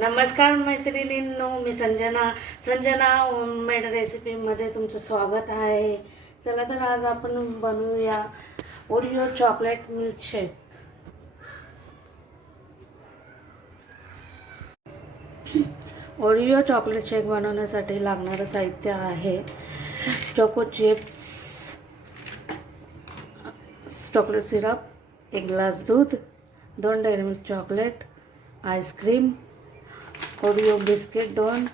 नमस्कार मैत्रिणींनो मी संजना. संजना होममेड रेसिपीमध्ये तुमचं स्वागत आहे. चला तर आज आपण बनवूया Oreo chocolate milkshake Oreo chocolate shake बनवण्यासाठी लागणारं साहित्य आहे चोको चिप्स चॉकलेट सिरप एक ग्लास दूध दोन Dairy Milk chocolate ice cream Oreo biscuit दोन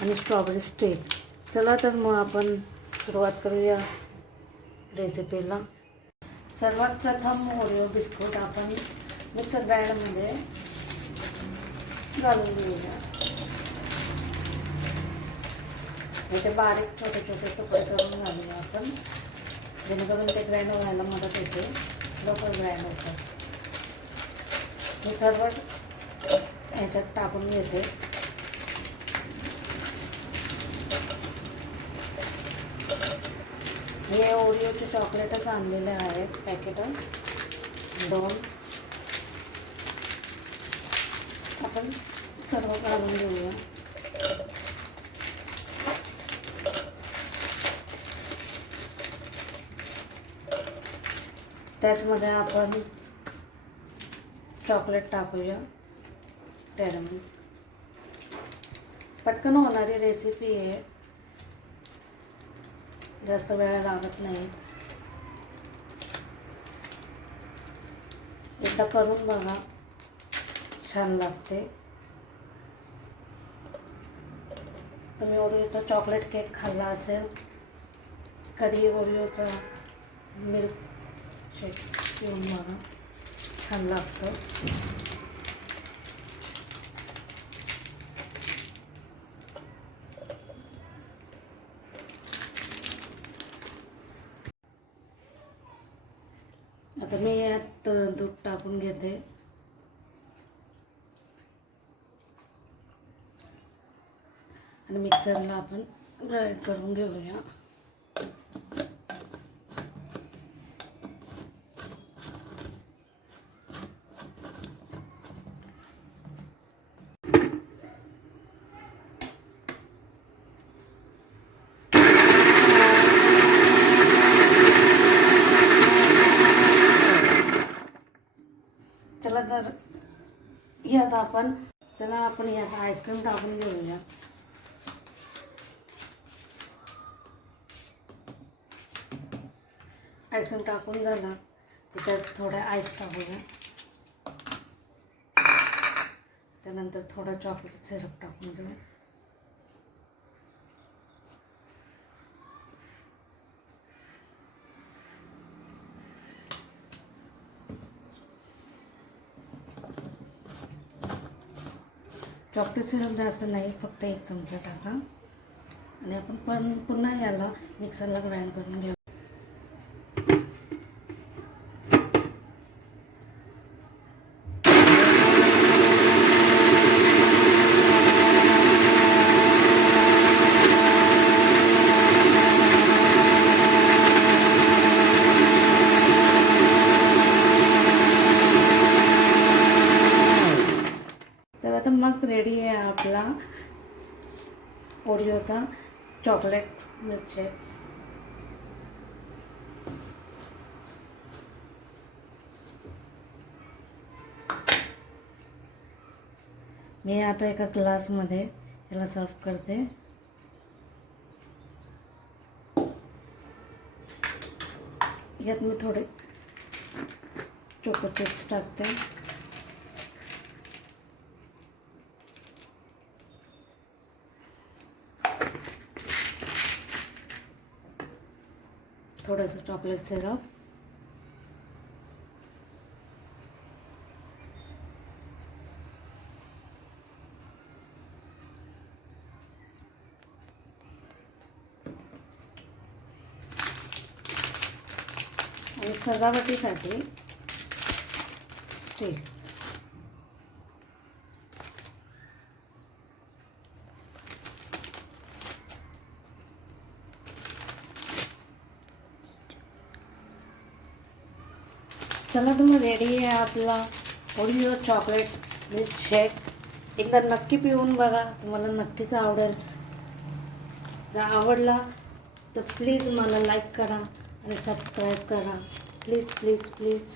आणि स्ट्रॉबेरी स्टिक चला तर मग आपण सुरुवात करूया रेसिपीला सर्वात प्रथम ओरिओ बिस्कुट आपण मिक्सर ग्राइंडरमध्ये घालून घेऊया. याचे बारीक छोटे छोटे तुकडे करून घालूया आपण. जेणेकरून ते ग्राइंड व्हायला मदत होते. लवकर ग्राइंड होतात. हे सर्व ह्याच्यात टाकून घेते. हे ओरिओचे चॉकलेटच आणलेले आहेत पॅकेट. दोन. आपण सर्व काढून घेऊया. त्याचमध्ये आपण चॉकलेट टाकूया. कॅरमल पटकन होणारी रेसिपी आहे. जास्त वेळ लागत नाही. एकदा करून बघा. छान लागते. तुम्ही ओरिओचा चॉकलेट केक खाल्ला असेल कधी ओरिओचा मिल्क शेक पिऊन बघा. छान लागतं. आता मी यात दूध टाकून घेते. आणि मिक्सरला आपण ग्राइंड करून घेऊया चला तर यात आपण. चला आपण यात आईस्क्रीम टाकून घेऊया. आईस्क्रीम टाकून झाला त्याच्यात थोडं आईस टाकूया. त्यानंतर थोडं चॉकलेट सिरप टाकून घेऊ. चॉकलेट सिरप जास्त नाही फक्त एक चमचा टाका. आणि आपण पण पुन्हा याला मिक्सरला ग्राइंड करून घेऊ चला तर मग रेडी आहे आपला ओरिओचा चॉकलेट मिल्कशेक मी आता एका ग्लासमध्ये याला सर्व करते. यात मी थोडे चोको चिप्स टाकते. थोडंसं चॉकलेट सिरप आणि सजावटीसाठी स्टील चला तुम्ही रेडी आहे आपला ओरिओ चॉकलेट मिल्क शेक एकदा नक्की पिऊन बघा तुम्हाला नक्कीच आवडेल. जर आवडला तर प्लीज मला लाईक करा आणि सबस्क्राईब करा. Please please please